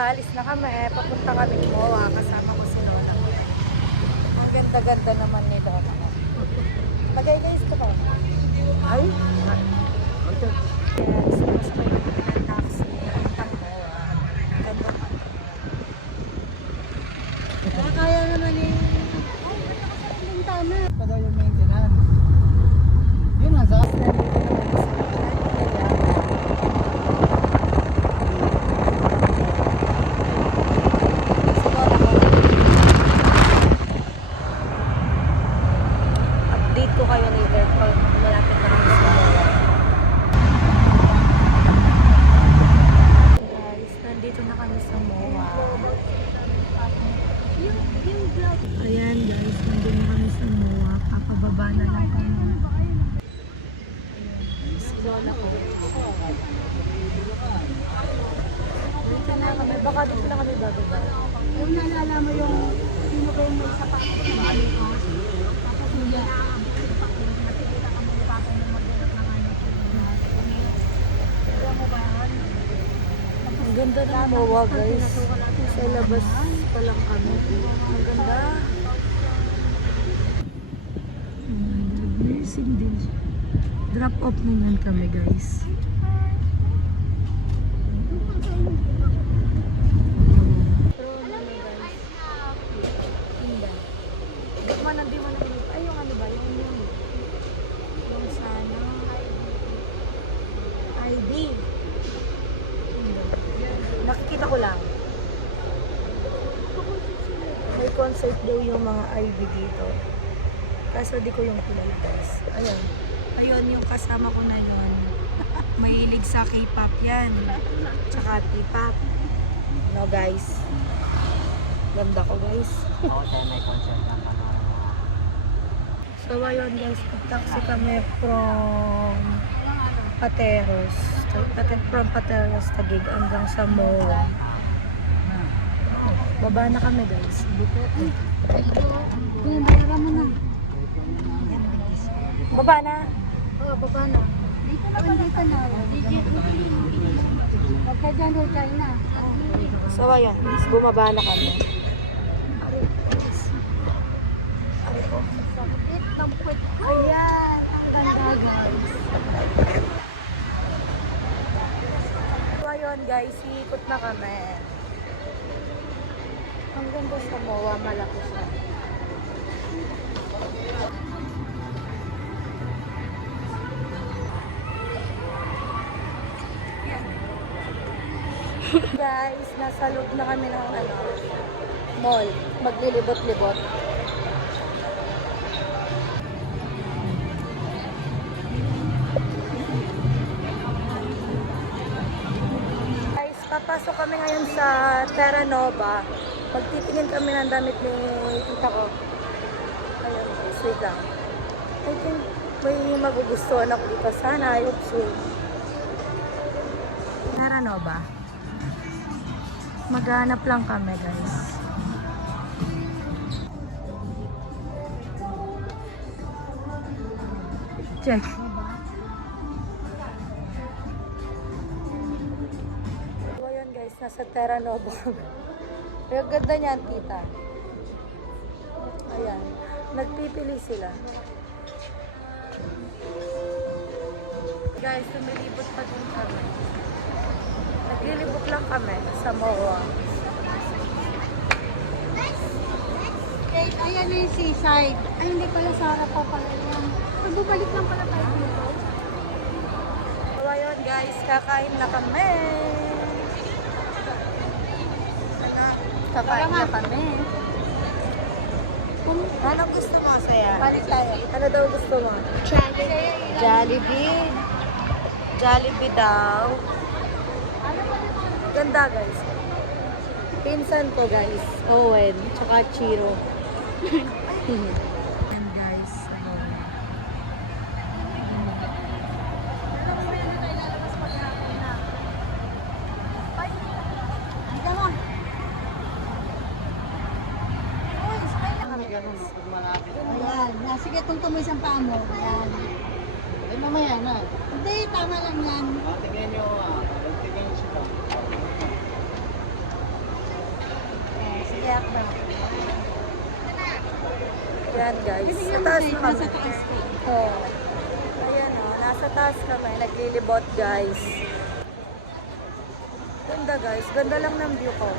Kakaalis na kami. Papunta kami MOA. Kasama ko si Lola. Ang ganda-ganda naman ni Lola. Lagay-guys ko pa. Ay? Okay. Yes, mas may ng taxi. Ang MOA. Ganda pa. Kaya naman eh. Yung tama. Pa daw yung maintenance. Yun nga sa update ko kayo later pag malapit na kami sa MOA. Guys, nandito na kami sa MOA. Ayan guys, nandito na kami sa MOA. Papababa na lang kami. Si Lola ko. Dito na kami. Baka dito na kami bababa. Yung naalala mo yung sino ba yung may sapat na sabi ko. Tapos hindi na nakikita ka mo ni Papa na mag-ulat ng ano. Kaya mo ba yan? Ang ganda ng MOA guys. Sa labas pa lang kami. Ang ganda. Nursing din siya. Drop off naman kami guys. Ay, yung ano ba? Yung sana ID. Nakikita ko lang. May concert daw yung mga ID dito. Kaso di ko yung kilala guys. Ayun. Ayun yung kasama ko na yun. Mahilig sa K-pop yan. Tsaka P-pop. No guys. Ganda ko guys. ako tayo may concert ng So ayun guys, taxi kami from Pateros. From Pateros Taguig hanggang sa MOA. Baba na kami guys. Yung bayara mo na. Baba na. Oo, baba na. Dito na ba? Dito na. Huwag ka dyan, huwag tayo na. So ayun, bumaba na kami. Sakit ng puwet. Ayan. Ang ganda guys. So ayun guys, iikot na kami. Ang ganda sa MOA, malaki siya. Guys, nasa loob na kami ng mall. Maglilibot-libot. Guys, papasok kami ngayon sa Terra Nova. Magtitingin kami ng damit ni tita ko. Ayun, sweet lang. I think may magugustuhan ako dito. Sana, I hope so. Terra Nova. Maghanap lang kami guys. Check. So ayun guys, nasa Terra Nova. Pero ganda niyan tita. Ayan. Nagpipili sila. Guys, tumilibot pa din kami. Naglilibot lang kami sa MOA. Ayan na yung seaside. Ay, hindi pala sa harap pa pala yan. Magbabalik lang pala tayo dito. So ayun guys, kakain na kami. Kakain na kami. Ano gusto mo, Saya? Balik tayo. Ano daw gusto mo? Jollibee. Jollibee daw. Ganda guys. Pinsan ko guys. Owen. Tsaka Chiro. And guys. Dito mo. Ayan. Sige, tungtong mo isang paa mo. Ayan. Ay, mamaya na. Hindi, tama lang yan. Tingnan nyo, tingnan nyo siya. Ayan guys, sa taas na kami. Oh. Ayan o, nasa taas kami, naglilibot guys. Ganda guys, ganda lang ng view ko.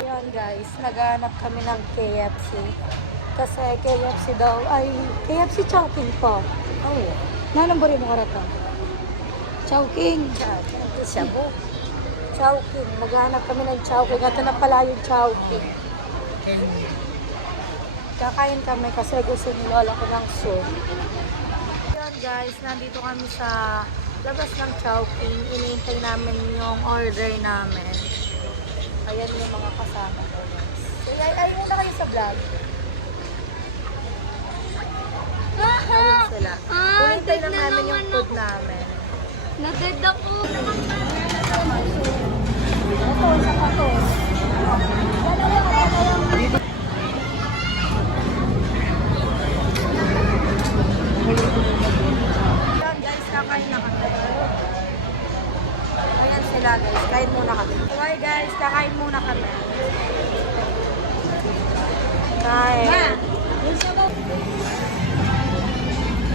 Ayan guys, naghanap kami ng KFC. Kasi KFC daw, ay KFC Chowking po. Oh, nanambari mo karata? Chowking. Ito siya po. Chowking. Maghanap kami ng Chowking. Ito na pala yung Chowking. Kakain kami kasi gusto ni Lola ko ng soup. Ayan guys, nandito kami sa labas ng Chowking. Iniintay namin yung order namin. Ayan yung mga kasama ko guys. Ay muna kayo sa vlog. Ayun sila. Iniintay lang namin yung food namin. Naded ako. Ayan guys, kakain na kami. Ayan sila guys, kain muna kami. Okay guys, kakain muna kami. Kain.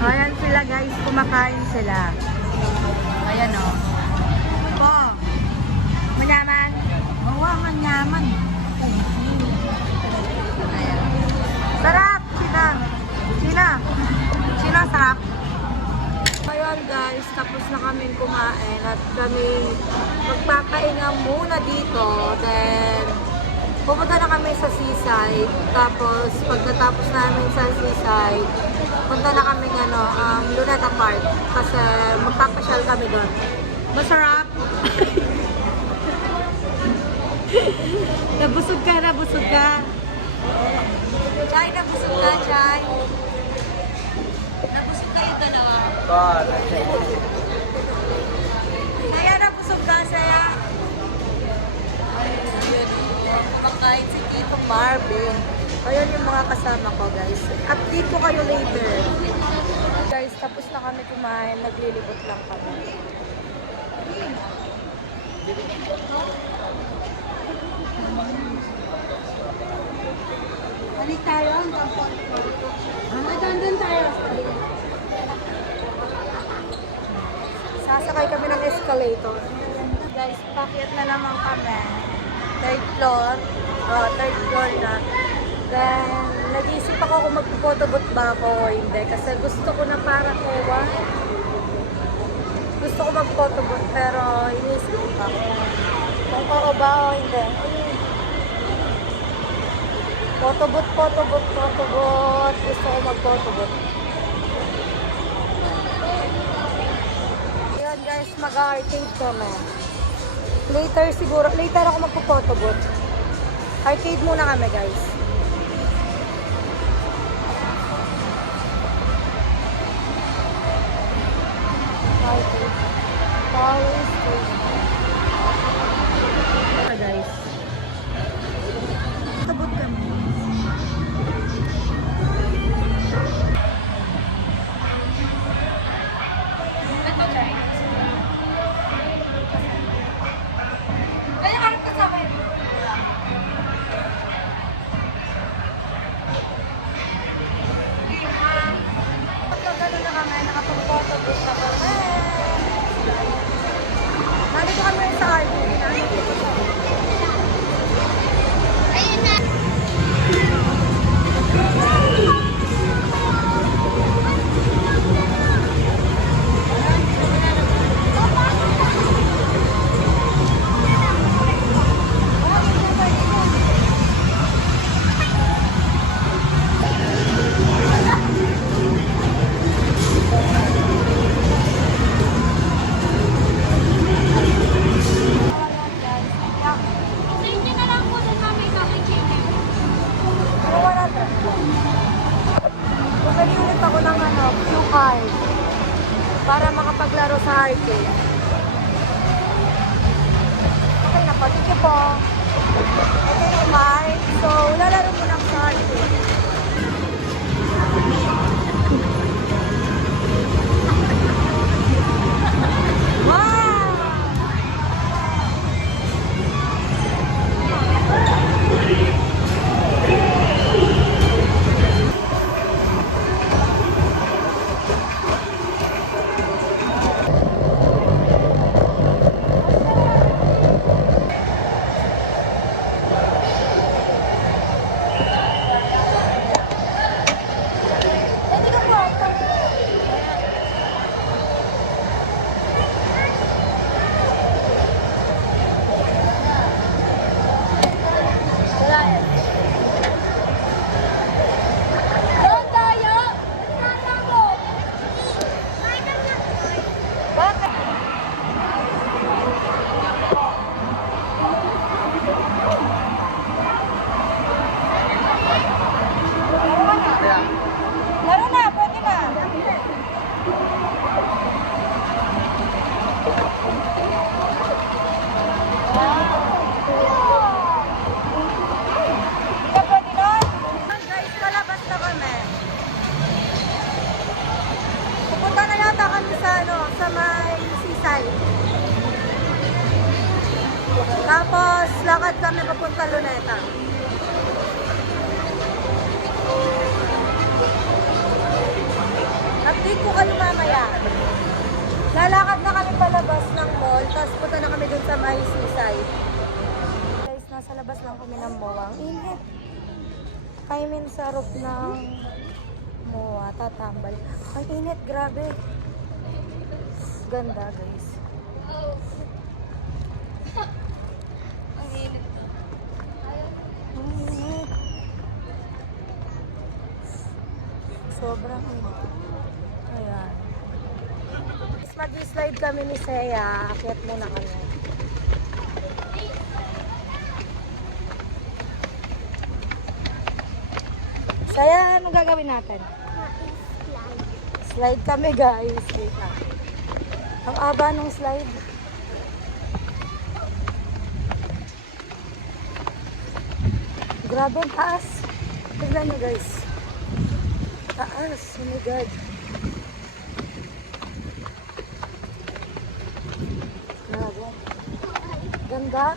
Ayan sila guys, kumakain sila. Ayan o. Po. Manyaman. Oo, manyaman. Ayan. Sarap! Sila. Sila. Sila, sarap. Ayan guys, tapos na kami kumain at kami magpapahinga muna dito. Then, pupunta na kami sa seaside. Tapos, pagkatapos namin sa seaside, punta na kami Luneta Park. Kasi magpapasyal kami doon. Masarap! Nabusog ka, nabusog ka. Chay, nabusog ka, Chay. Nabusog kayo dalawa. Saya, nabusog ka, Saya. Pagkain si Tito Marvin. Ayan yung mga kasama ko guys. Update ko kayo later. Guys, tapos na kami kumain. Naglilibot lang kami. Balik tayo. Doon tayo. Sasakay kami ng escalator. Guys, pakyat na naman kami. Third floor. Third floor na. Then, nag-iisip ako kung magpo-photobooth ba ako o hindi. Kasi gusto ko na parang ewan. Gusto ko mag-photobooth pero iniisip ko pa kung oo ba o hindi. Photobooth. Gusto ko mag-photobooth. Ayan guys, mag-arcade kami. Later ako magpo-photobooth. Arcade muna kami guys. Power station. Guys. Tabot kami. Ito guys. Kaya kang kasama yun. Gano'n na kami, nakapag-photobooth na kami. Nandito kami sa arcade. Ayun na. Sa inyo na lang po doon namin kami chicken. Bumili ulit ako ng cue card para makapaglaro sa arcade. Okay na po, thank you po. Okay na card. So, lalaro mo lang sa arcade. Wow! Tapos, lakad kami papunta Luneta. Update ko kayo mamaya. Lalakad na kami palabas ng mall, tapos punta na kami dun sa may seaside. Guys, nasa labas lang kami ng MOA. Ang init. Kaimin sa roof ng MOA, tatambal. Ang init, grabe. Ganda, guys. Ang init. Sobrang init. Ayan. Mag-slide kami ni Seya. Akyat muna kami. Seya, anong gagawin natin? Slide kami, guys. Wait lang. Ang aba nung slide. Grabe, ang taas. Tignan nyo, guys. Taas. Oh my God. Grabe. Ganda.